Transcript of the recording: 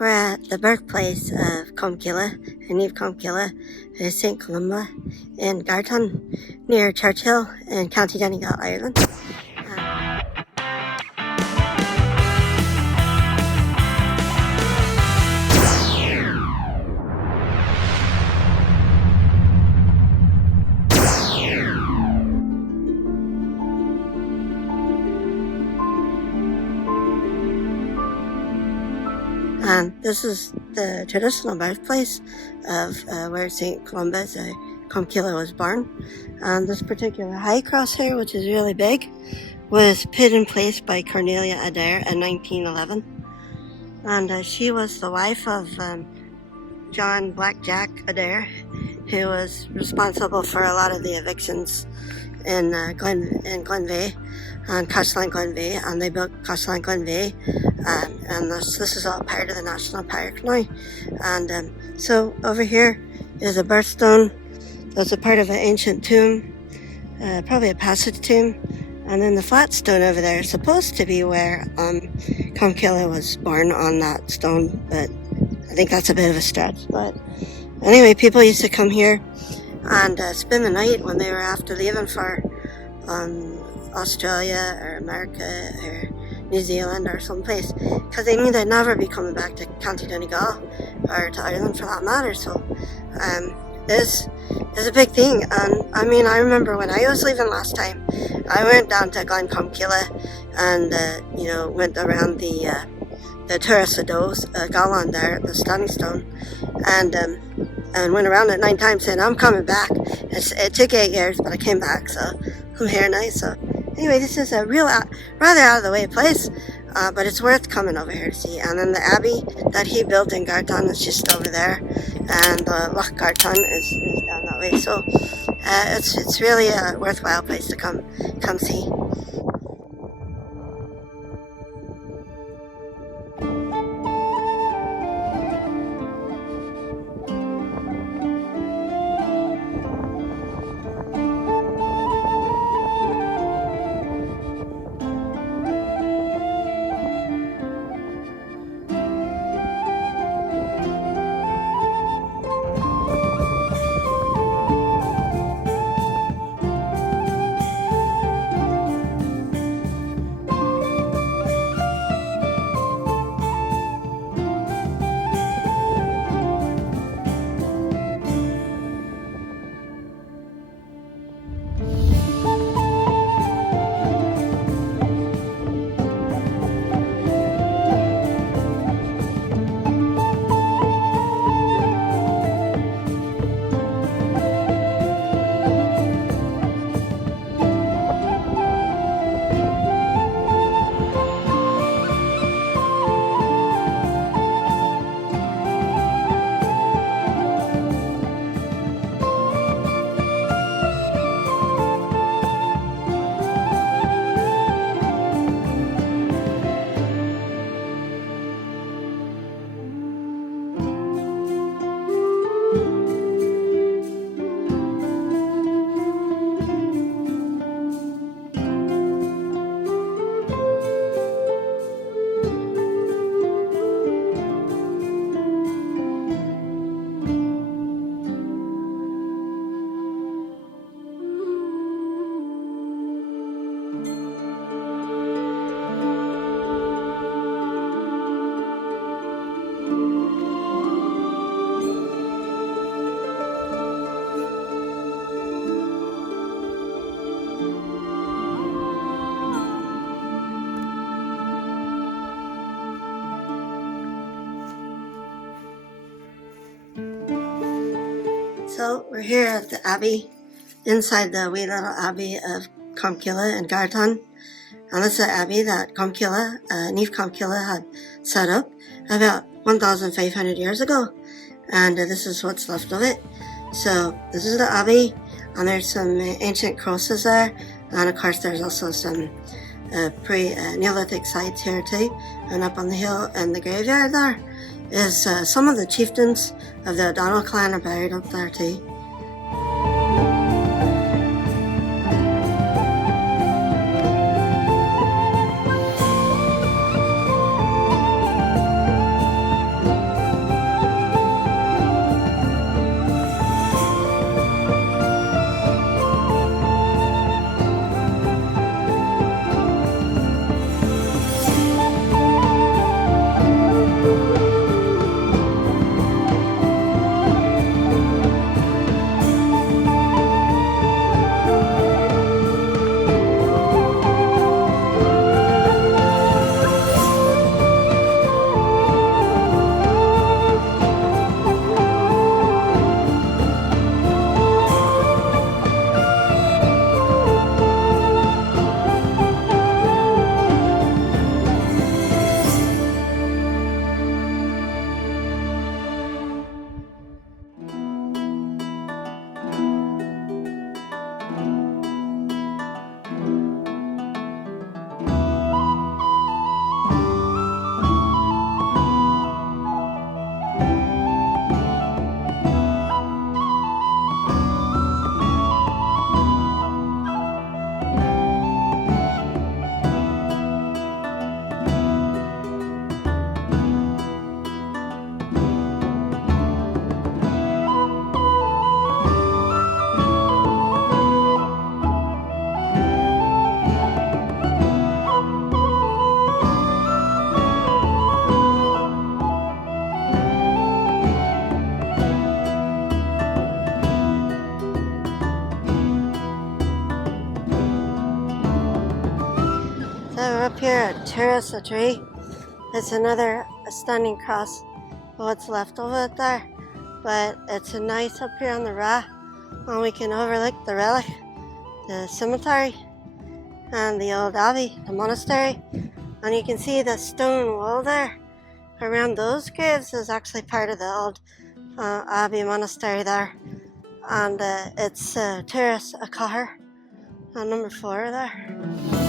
We're at the birthplace of Colm Cille, Naomh Colm Cille, St. Columba in Gartan, near Churchill in County Donegal, Ireland. And this is the traditional birthplace of where St. Columba, Colm Cille, was born. And this particular high cross here, which is really big, was put in place by Cornelia Adair in 1911. And she was the wife of John Blackjack Adair, who was responsible for a lot of the evictions in Glenveigh and Cashland Glenveigh, and they built Cashland Glenveigh, and this is all part of the national park now. And so over here is a birthstone that's a part of an ancient tomb, probably a passage tomb, and then the flat stone over there is supposed to be where Colm Cille was born on that stone, but I think that's a bit of a stretch. But anyway, people used to come here and spend the night when they were after leaving for Australia or America or New Zealand or someplace, because they knew they'd never be coming back to County Donegal or to Ireland for that matter. So this is a big thing. And I mean, I remember when I was leaving last time, I went down to Colm Cille and went around the Terrace of Does, Galland there, the standing stone, and went around it 9 times saying, I'm coming back. It took 8 years, but I came back, so I'm here now. So anyway, this is a real, rather out of the way place, but it's worth coming over here to see. And then the abbey that he built in Gartan is just over there, and the Loch Gartan is down that way. So it's really a worthwhile place to come see. So we're here at the abbey, inside the wee little abbey of Colm Cille in Gartan. And this is the abbey that Colm Cille, Naomh Colm Cille had set up about 1,500 years ago. And this is what's left of it. So this is the abbey, and there's some ancient crosses there. And of course there's also some pre-Neolithic sites here too. And up on the hill in the graveyard there is some of the chieftains of the O'Donnell clan are buried up there too. terrace a tree. It's another standing cross, what's left of it there. But it's nice up here on the Ra, and we can overlook the relic, the cemetery, and the old abbey, the monastery. And you can see the stone wall there around those graves is actually part of the old abbey monastery there. And it's terrace a number 4 there.